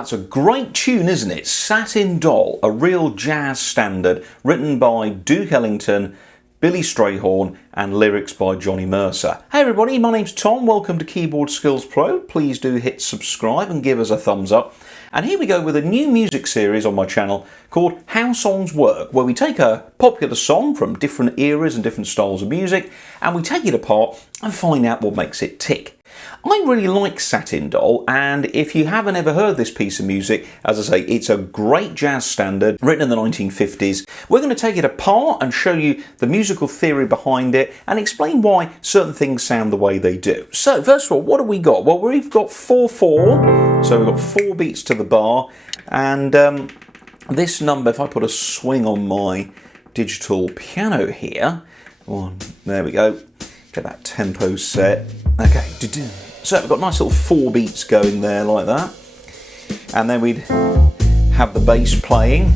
That's a great tune, isn't it? Satin Doll, a real jazz standard, written by Duke Ellington, Billy Strayhorn, and lyrics by Johnny Mercer. Hey everybody, my name's Tom. Welcome to Keyboard Skills Pro. Please do hit subscribe and give us a thumbs up. And here we go with a new music series on my channel called How Songs Work, where we take a popular song from different eras and different styles of music, and we take it apart and find out what makes it tick. I really like Satin Doll, and if you haven't ever heard this piece of music, as I say, it's a great jazz standard written in the 1950s. We're going to take it apart and show you the musical theory behind it and explain why certain things sound the way they do. So first of all, what have we got? Well, we've got 4/4, so we've got 4 beats to the bar, and this number, if I put a swing on my digital piano here, there we go, get that tempo set. Okay, so we've got nice little 4 beats going there like that, and then we'd have the bass playing.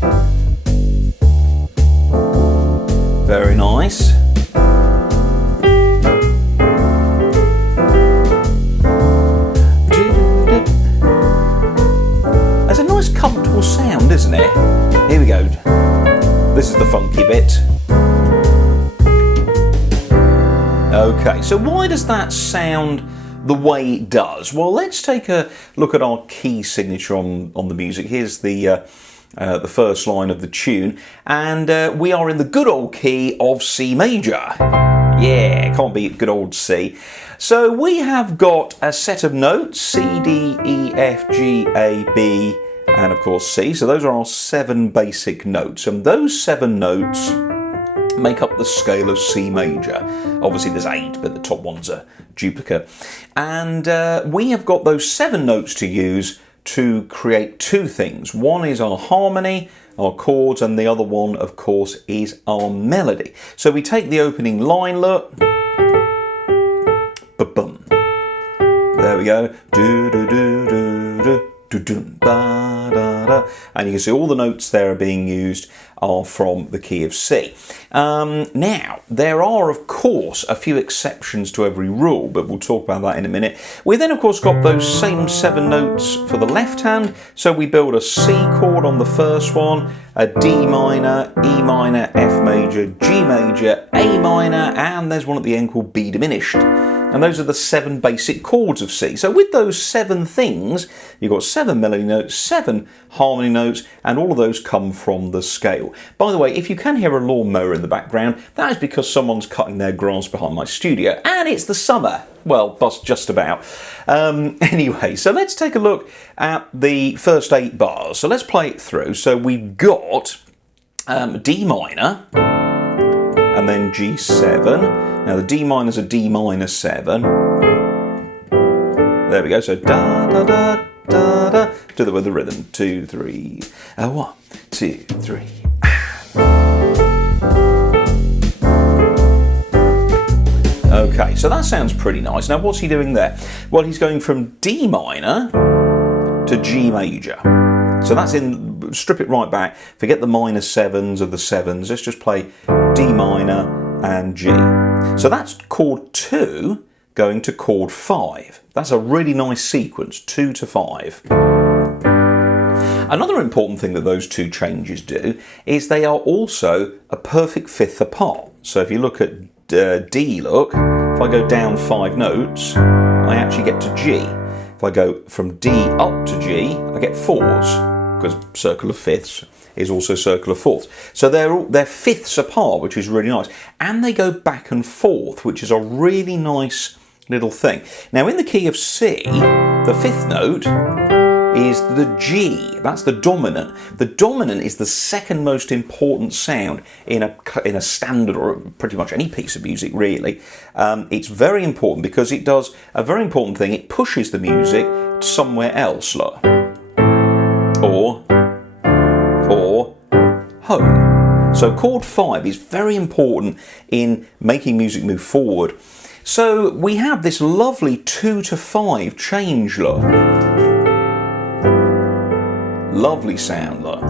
Very nice. That's a nice comfortable sound, isn't it? Here we go. This is the funky bit. Okay, so why does that sound the way it does? Well, let's take a look at our key signature on the music. Here's the first line of the tune, and we are in the good old key of C major. Yeah, can't beat good old C. So we have got a set of notes, C, D, E, F, G, A, B, and of course C. So those are our 7 basic notes, and those 7 notes make up the scale of C major. Obviously there's 8, but the top one's a duplicate. And we have got those 7 notes to use to create 2 things. One is our harmony, our chords, and the other one, of course, is our melody. So we take the opening line, look. Ba-bum. There we go. Do-do-do-do-do. And you can see all the notes there are being used are from the key of C. Now, there are, of course, a few exceptions to every rule, but we'll talk about that in a minute. We then, of course, got those same 7 notes for the left hand, so we build a C chord on the first one, a D minor, E minor, F major, G major, A minor, and there's one at the end called B diminished. And those are the 7 basic chords of C. So with those 7 things, you've got 7 melody notes, 7 harmony notes, and all of those come from the scale. By the way, if you can hear a lawnmower in the background, that is because someone's cutting their grass behind my studio, and it's the summer. Well, just about. Anyway, so let's take a look at the first 8 bars. So let's play it through. So we've got D minor, and then G7. Now the D minor is a D minor 7. There we go. So da da da da da. Do that with the rhythm. 2, 3. 1, 2, 3. Okay, so that sounds pretty nice. Now what's he doing there? Well, he's going from D minor to G major. So that's in, strip it right back, forget the minor 7s of the 7s, let's just play D minor and G. So that's chord 2 going to chord 5. That's a really nice sequence, 2 to 5. Another important thing that those 2 changes do is they are also a perfect 5th apart. So if you look at D, look, if I go down 5 notes, I actually get to G. If I go from D up to G, I get 4s, because circle of 5ths is also circle of 4ths. So they're 5ths apart, which is really nice. And they go back and forth, which is a really nice little thing. Now in the key of C, the 5th note is the G. That's the dominant. The dominant is the 2nd most important sound in a standard, or pretty much any piece of music really. It's very important because it does a very important thing. It pushes the music somewhere else, look. Or home. So chord 5 is very important in making music move forward. So we have this lovely 2 to 5 change, look. Lovely sound, look.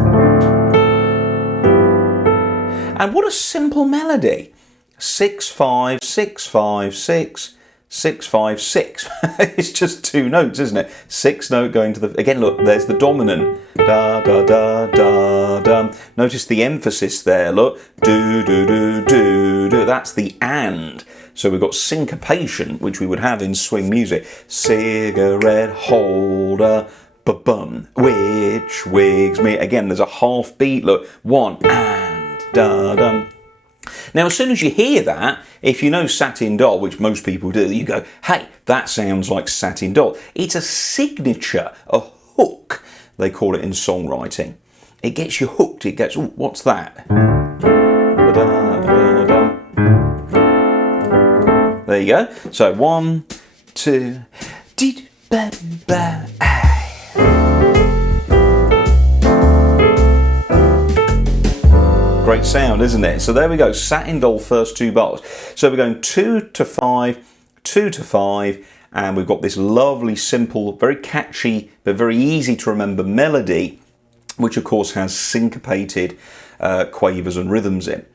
And what a simple melody. 6, 5, 6, 5, 6, 6, 5, 6. It's just 2 notes, isn't it? 6th note going to the... Again, look, there's the dominant. Da, da, da, da, da. Notice the emphasis there, look. Do, do, do, do, do. That's the and. So we've got syncopation, which we would have in swing music. Cigarette holder, ba-bum, which wigs me. Again, there's a half beat, look. 1 and, da-dum. Now, as soon as you hear that, if you know Satin Doll, which most people do, you go, hey, that sounds like Satin Doll. It's a signature, a hook, they call it in songwriting. It gets you hooked. It gets, oh, what's that? There you go. So 1, 2, great sound, isn't it? So there we go, Satin Doll, first 2 bars. So we're going 2 to 5, 2 to 5, and we've got this lovely, simple, very catchy, but very easy to remember melody, which of course has syncopated quavers and rhythms in.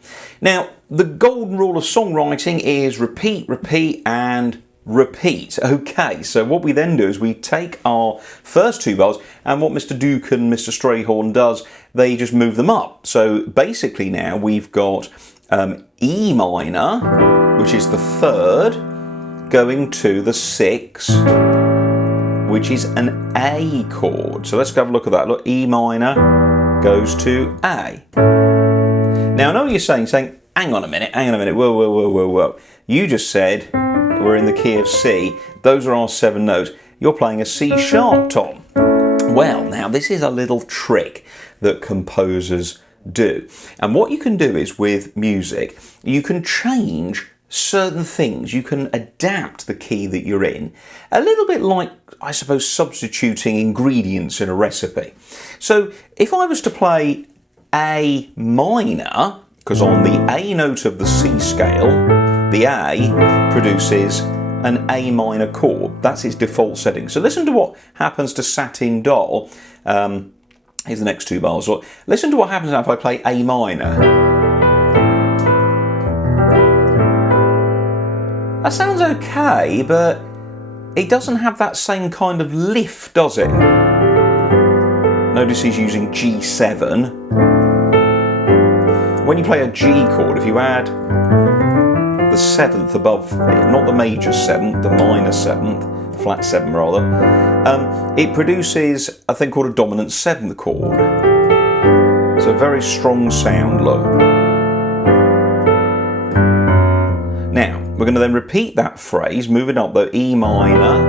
Now, the golden rule of songwriting is repeat, repeat, and repeat. Okay, so what we then do is we take our first 2 bars, and what Mr. Duke and Mr. Strayhorn does, they just move them up. So basically now we've got E minor, which is the 3rd, going to the 6th, which is an A chord. So let's go have a look at that. Look, E minor goes to A. Now I know what you're saying, hang on a minute, whoa, whoa, whoa, whoa, whoa. You just said we're in the key of C. Those are our 7 notes. You're playing a C sharp, Tom. Well, now this is a little trick that composers do. And what you can do is with music, you can change certain things. You can adapt the key that you're in, a little bit like, I suppose, substituting ingredients in a recipe. So if I was to play A minor, because on the A note of the C scale, the A produces an A minor chord. That's its default setting. So listen to what happens to Satin Doll. Here's the next 2 bars. Listen to what happens now if I play A minor. That sounds okay, but it doesn't have that same kind of lift, does it? Notice he's using G7. When you play a G chord, if you add the 7th above it, not the major 7th, the minor 7th, flat 7 rather, it produces a thing called a dominant 7th chord. It's a very strong sound, look. Now, we're going to then repeat that phrase, moving up though, E minor.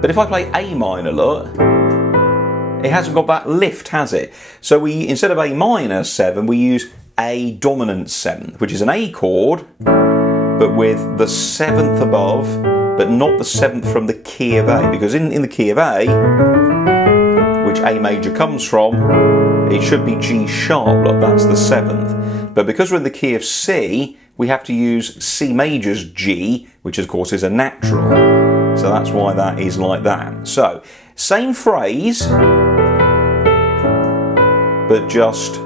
But if I play A minor, look, it hasn't got that lift, has it? So we, instead of A minor 7, we use A dominant 7, which is an A chord, but with the 7th above, but not the 7th from the key of A, because in the key of A, which A major comes from, it should be G sharp, look, that's the 7th. But because we're in the key of C, we have to use C major's G, which of course is a natural. So that's why that is like that. So, same phrase, but just...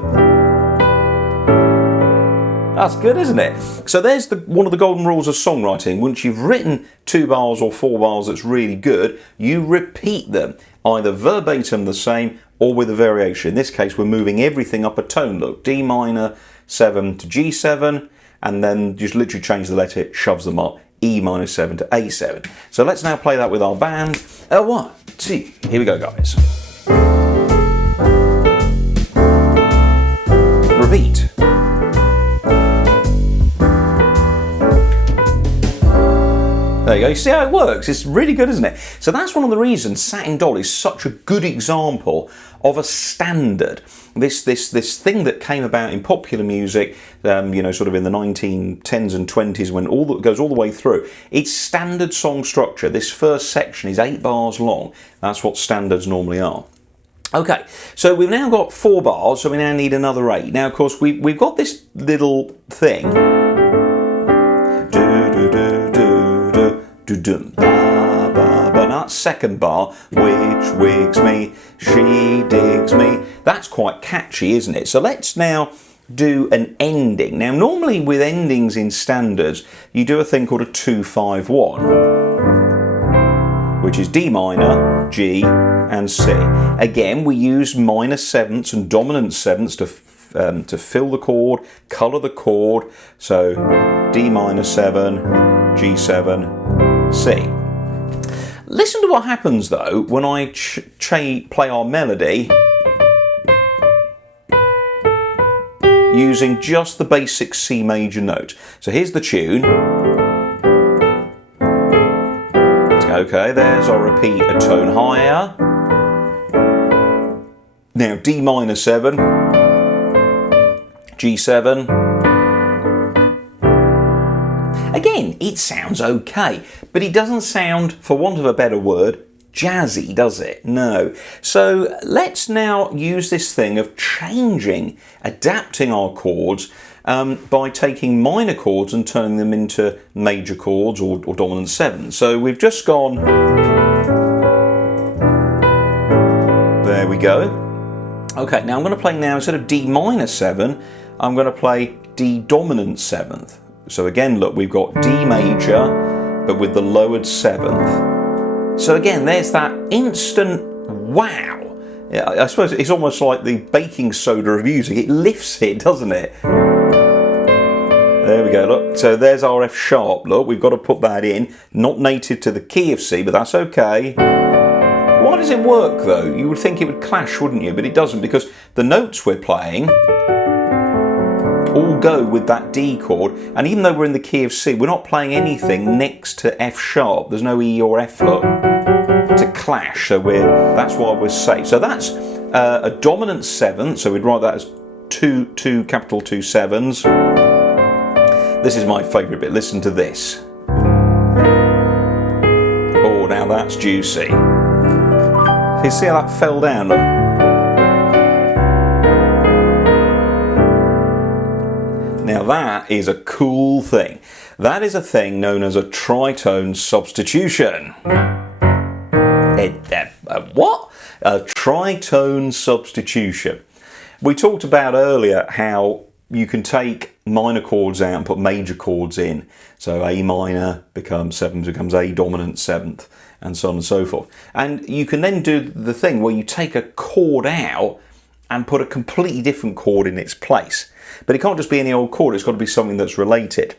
That's good, isn't it? So there's one of the golden rules of songwriting. Once you've written 2 bars or 4 bars that's really good, you repeat them, either verbatim the same or with a variation. In this case, we're moving everything up a tone. Look, D minor 7 to G7, and then just literally change the letter, it shoves them up, E minor 7 to A7. So let's now play that with our band. 1, 2, here we go, guys. Repeat. There you go, you see how it works? It's really good, isn't it? So that's one of the reasons Satin Doll is such a good example of a standard. This thing that came about in popular music, you know, sort of in the 1910s and 20s, when goes all the way through. It's standard song structure. This first section is 8 bars long. That's what standards normally are. Okay, so we've now got 4 bars, so we now need another 8. Now, of course, we've got this little thing. But that second bar, which wigs me, she digs me, that's quite catchy, isn't it? So let's now do an ending. Now normally with endings in standards you do a thing called a 2-5-1, which is D minor, G and C. Again, we use minor sevenths and dominant sevenths to fill the chord, colour the chord. So D minor 7, G7, C. Listen to what happens though when I play our melody using just the basic C major note. So here's the tune. Okay, there's our repeat a tone higher. Now D minor 7, G7. Again, it sounds okay, but it doesn't sound, for want of a better word, jazzy, does it? No. So let's now use this thing of changing, adapting our chords by taking minor chords and turning them into major chords or dominant sevens. So we've just gone, there we go. Okay, now I'm going to play now, instead of D minor 7, I'm going to play D dominant 7th. So again, look, we've got D major, but with the lowered 7th. So again, there's that instant wow. Yeah, I suppose it's almost like the baking soda of music. It lifts it, doesn't it? There we go, look. So there's our F sharp, look. We've got to put that in. Not native to the key of C, but that's okay. Why does it work, though? You would think it would clash, wouldn't you? But it doesn't, because the notes we're playing all go with that D chord, and even though we're in the key of C, we're not playing anything next to F sharp. There's no E or F, look, to clash, so that's why we're safe. So that's a dominant 7th, so we'd write that as two capital 2 7s. This is my favourite bit, listen to this. Oh, now that's juicy. You see how that fell down, look? Now that is a cool thing. That is a thing known as a tritone substitution. What? A tritone substitution. We talked about earlier how you can take minor chords out and put major chords in. So A minor becomes 7th, becomes A dominant 7th, and so on and so forth. And you can then do the thing where you take a chord out and put a completely different chord in its place. But it can't just be any old chord, it's got to be something that's related.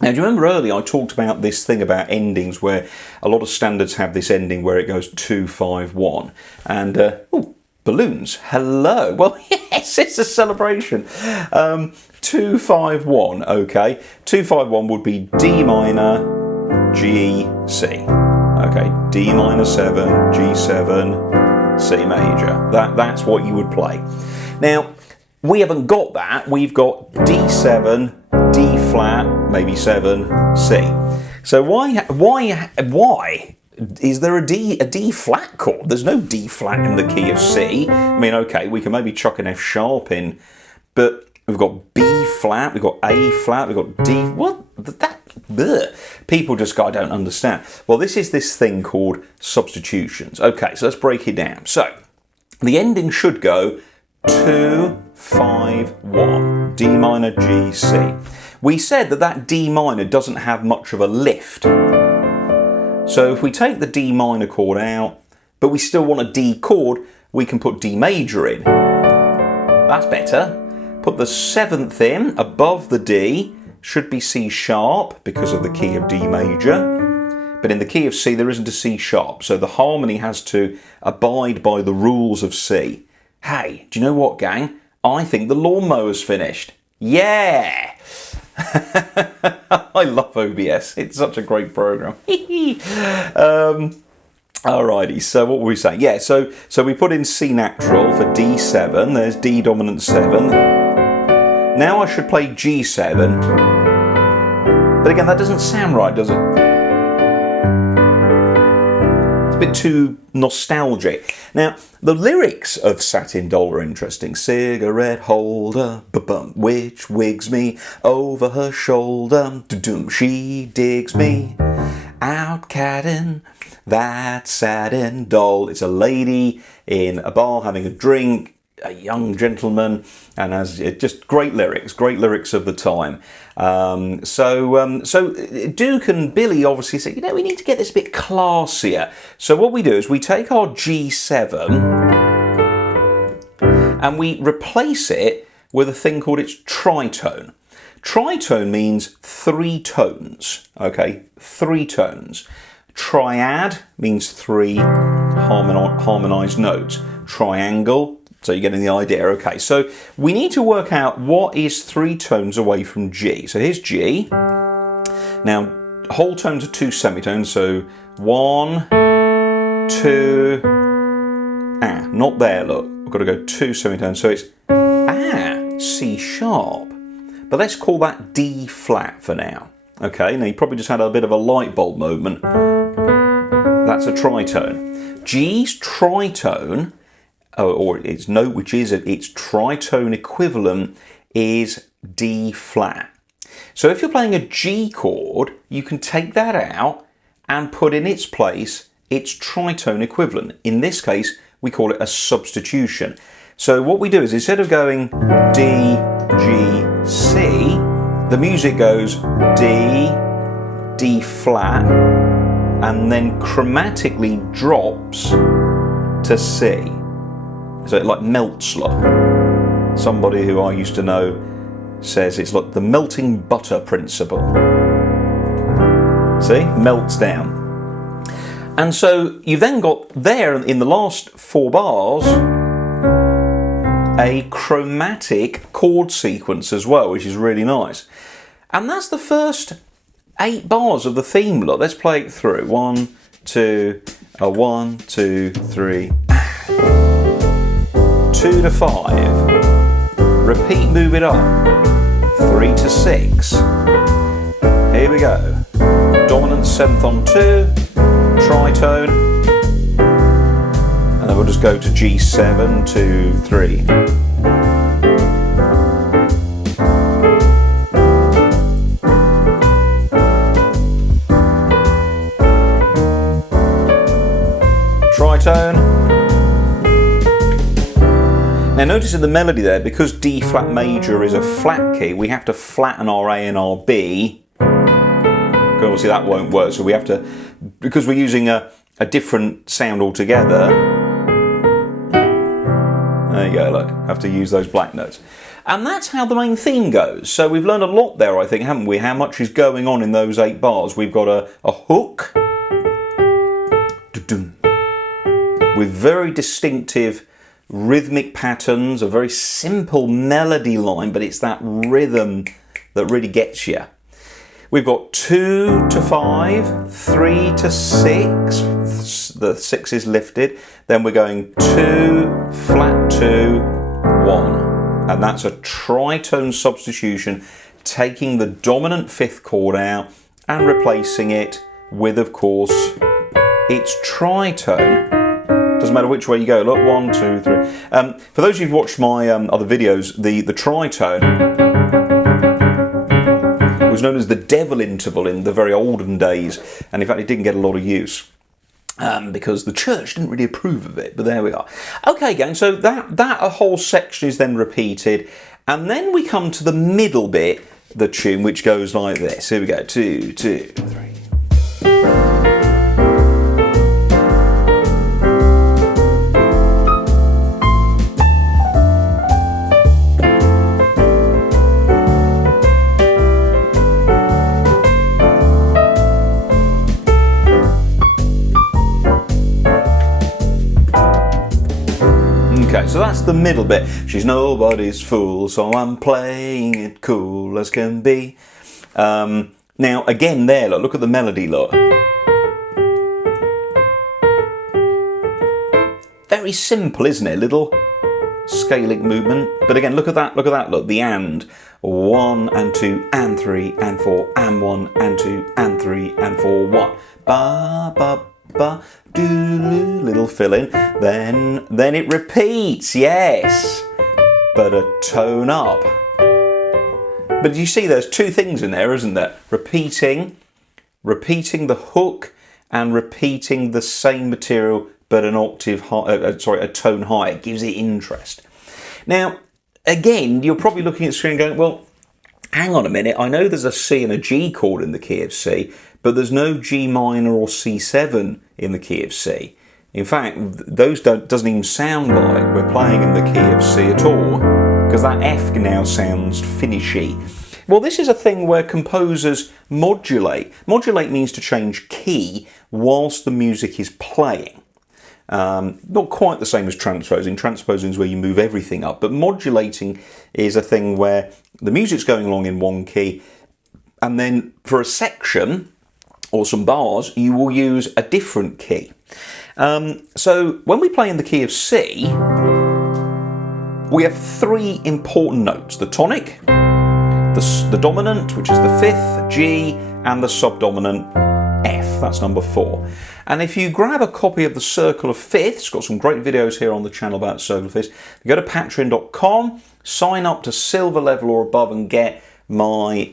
Now, do you remember earlier I talked about this thing about endings where a lot of standards have this ending where it goes 2-5-1. And, oh, balloons, hello. Well, yes, it's a celebration. 2-5-1, okay. 2-5-1 would be D minor, G, C. Okay, D minor 7, G7, C major. That's what you would play. Now, we haven't got that. We've got D7, D flat, maybe 7, C. So why is there a D flat chord? There's no D flat in the key of C. I mean, okay, we can maybe chuck an F sharp in, but we've got B flat, we've got A flat, we've got D. What? Bleh. People just go, I don't understand. Well, this is this thing called substitutions. Okay, so let's break it down. So the ending should go 2-5-1, D minor, G, C. We said that D minor doesn't have much of a lift. So if we take the D minor chord out, but we still want a D chord, we can put D major in. That's better. Put the 7th in above the D, should be C sharp because of the key of D major. But in the key of C there isn't a C sharp, so the harmony has to abide by the rules of C. Hey, do you know what, gang? I think the lawnmower's finished. Yeah! I love OBS. It's such a great program. Alrighty, so what were we saying? Yeah, so we put in C natural for D7. There's D dominant 7. Now I should play G7. But again, that doesn't sound right, does it? A bit too nostalgic. Now, the lyrics of Satin Doll are interesting. Cigarette holder, ba-bum, which wigs me over her shoulder. Do-dum, she digs me out catting that satin doll. It's a lady in a bar having a drink. a young gentleman, and has just great lyrics of the time. So Duke and Billy obviously said, we need to get this a bit classier. So what we do is we take our G7 and we replace it with a thing called its tritone. Tritone means 3 tones, okay, 3 tones. Triad means 3 harmonised notes. Triangle, so you're getting the idea, okay. So we need to work out what is 3 tones away from G. So here's G. Now, whole tones are 2 semitones, so 1, 2, not there, look. I've got to go 2 semitones, so it's C sharp. But let's call that D flat for now. Okay, now you probably just had a bit of a light bulb moment. That's a tritone. G's tritone, or its note which is its tritone equivalent, is D flat. So if you're playing a G chord, you can take that out and put in its place its tritone equivalent. In this case, we call it a substitution. So what we do is instead of going D, G, C, the music goes D, D flat, and then chromatically drops to C. So it like melts like. Somebody who I used to know says it's like the melting butter principle. See, melts down. And so you've then got there in the last 4 bars a chromatic chord sequence as well, which is really nice. And that's the first 8 bars of the theme. Look, let's play it through. 1, 2, 1, 2, 3. 2 to 5. Repeat, move it up. 3 to 6. Here we go. Dominant 7th on 2. Tritone. And then we'll just go to G7, 2, 3. Tritone. Now notice in the melody there, because D flat major is a flat key, we have to flatten our A and our B. Obviously that won't work, so we have to, because we're using a different sound altogether. There you go, look, have to use those black notes. And that's how the main theme goes. So we've learned a lot there, I think, haven't we? How much is going on in those 8 bars. We've got a hook with very distinctive rhythmic patterns, a very simple melody line, but it's that rhythm that really gets you. We've got 2 to 5, 3 to 6, the 6 is lifted, then we're going 2, flat 2, 1. And that's a tritone substitution, taking the dominant 5th chord out and replacing it with, of course, its tritone. Doesn't matter which way you go. Look, 1, 2, 3. For those of you who've watched my other videos, the tritone was known as the devil interval in the very olden days, and in fact it didn't get a lot of use because the church didn't really approve of it, but there we are. Okay, gang, so that a whole section is then repeated, and then we come to the middle bit, the tune, which goes like this. Here we go, 2, 2, 3. Okay, so that's the middle bit. She's nobody's fool, so I'm playing it cool as can be. Now, again there, look at the melody, look. Very simple, isn't it? Little scaling movement. But again, look at that, look, the and. 1 and 2 and 3 and 4 and 1 and 2 and 3 and 4, 1. Ba, ba, ba, do, little fill in. Then it repeats, yes, but a tone up. But you see there's 2 things in there, isn't there? Repeating the hook and repeating the same material but an octave high, a tone higher. It gives it interest. Now, again, you're probably looking at the screen going, well, hang on a minute, I know there's a C and a G chord in the key of C, but there's no G minor or C7 in the key of C. In fact, those doesn't even sound like we're playing in the key of C at all, because that F now sounds finishy. Well, this is a thing where composers modulate. Modulate means to change key whilst the music is playing. Not quite the same as transposing. Transposing is where you move everything up, but modulating is a thing where the music's going along in one key, and then for a section or some bars, you will use a different key. So when we play in the key of C, we have three important notes: the tonic, the dominant, which is the fifth, G, and the subdominant, F. That's number 4. And if you grab a copy of the Circle of Fifths, got some great videos here on the channel about Circle of Fifths, you go to patron.com, sign up to silver level or above and get my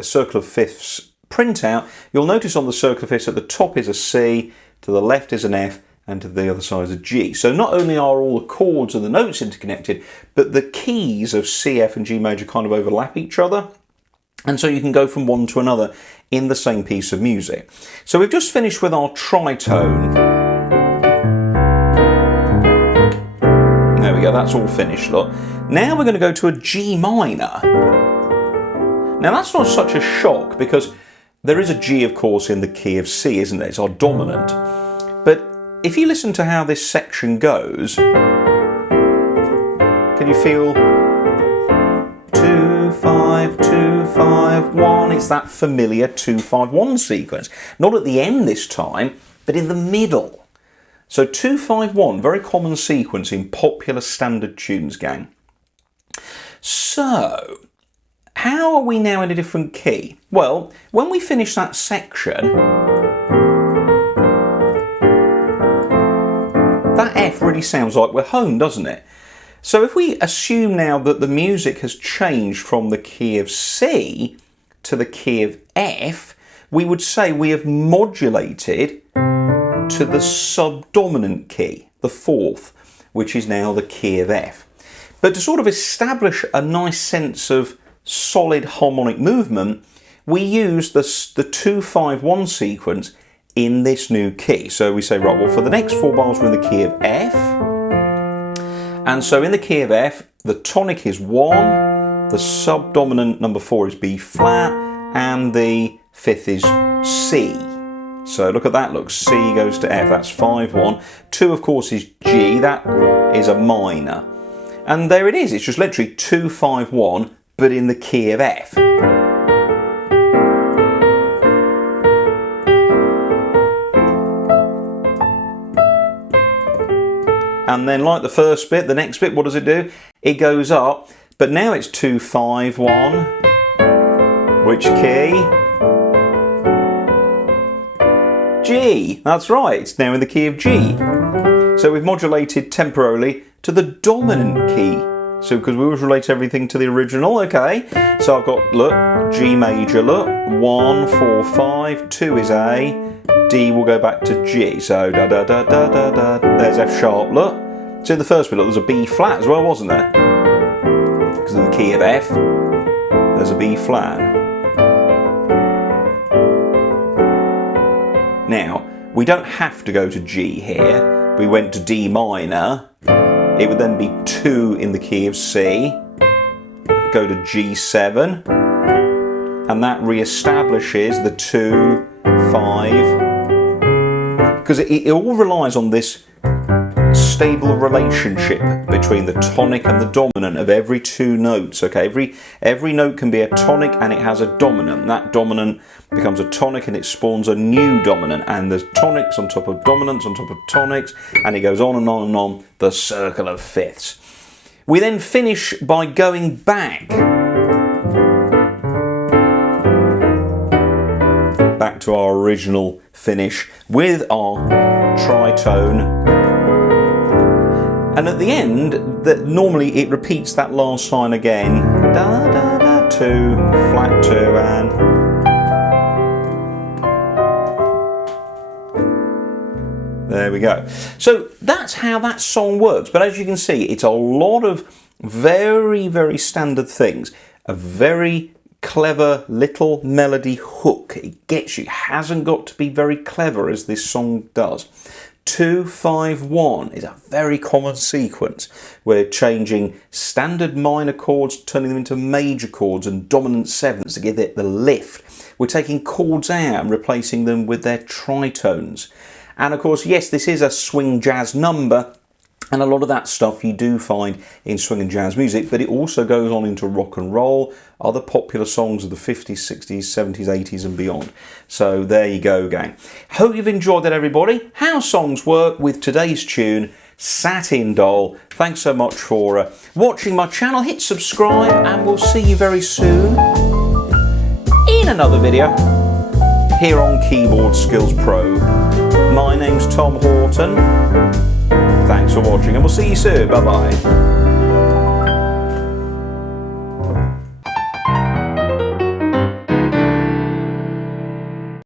Circle of Fifths printout. You'll notice on the Circle of Fifths at the top is a C, to the left is an F, and to the other side is a G. So not only are all the chords and the notes interconnected, but the keys of C, F and G major kind of overlap each other. And so you can go from one to another in the same piece of music. So we've just finished with our tritone. There we go, that's all finished, look. Now we're going to go to a G minor. Now that's not such a shock, because there is a G, of course, in the key of C, isn't there? It's our dominant. But if you listen to how this section goes, can you feel 2, 5, 2, 5, 1? It's that familiar 2, 5, 1 sequence. Not at the end this time, but in the middle. So 2, 5, 1, very common sequence in popular standard tunes, gang. So, how are we now in a different key? Well, when we finish that section, that F really sounds like we're home, doesn't it? So if we assume now that the music has changed from the key of C to the key of F, we would say we have modulated to the subdominant key, the 4th, which is now the key of F. But to sort of establish a nice sense of solid harmonic movement, we use the 2-5-1 sequence in this new key. So we say, right, well, for the next 4 bars we're in the key of F, and so in the key of F the tonic is 1, the subdominant number 4 is B flat, and the 5th is C. So look at that, look, C goes to F, that's 5-1. 2 of course is G, that is a minor, and there it is, it's just literally 2-5-1 but in the key of F. And then like the first bit, the next bit, what does it do? It goes up, but now it's 2-5-1. Which key? G. That's right, it's now in the key of G. So we've modulated temporarily to the dominant key. So because we always relate everything to the original, okay. So I've got, look, G major, look, 1, 4, 5, 2 is A, D will go back to G. So da da da da da da. There's F sharp, look. So in the first bit, look, there's a B flat as well, wasn't there? Because of the key of F, there's a B flat. Now, we don't have to go to G here. We went to D minor. It would then be 2 in the key of C, go to G7, and that re-establishes the 2, 5, because it all relies on this stable relationship between the tonic and the dominant of every 2 notes. Okay, every note can be a tonic and it has a dominant. That dominant becomes a tonic and it spawns a new dominant, and there's tonics on top of dominants on top of tonics, and it goes on and on and on, the circle of fifths. We then finish by going back to our original finish with our tritone. And at the end, normally it repeats that last line again. Da da da 2, flat 2, and There we go. So that's how that song works. But as you can see, it's a lot of very, very standard things. A very clever little melody hook. It gets you. It hasn't got to be very clever as this song does. 2-5-1 is a very common sequence. We're changing standard minor chords, turning them into major chords and dominant sevenths to give it the lift. We're taking chords out and replacing them with their tritones. And of course, yes, this is a swing jazz number, and a lot of that stuff you do find in swing and jazz music, but it also goes on into rock and roll, other popular songs of the 50s, 60s, 70s, 80s and beyond. So there you go, gang. Hope you've enjoyed that, everybody. How songs work with today's tune, Satin Doll. Thanks so much for watching my channel. Hit subscribe and we'll see you very soon in another video here on Keyboard Skills Pro. My name's Tom Horton. Thanks for watching and we'll see you soon. Bye bye.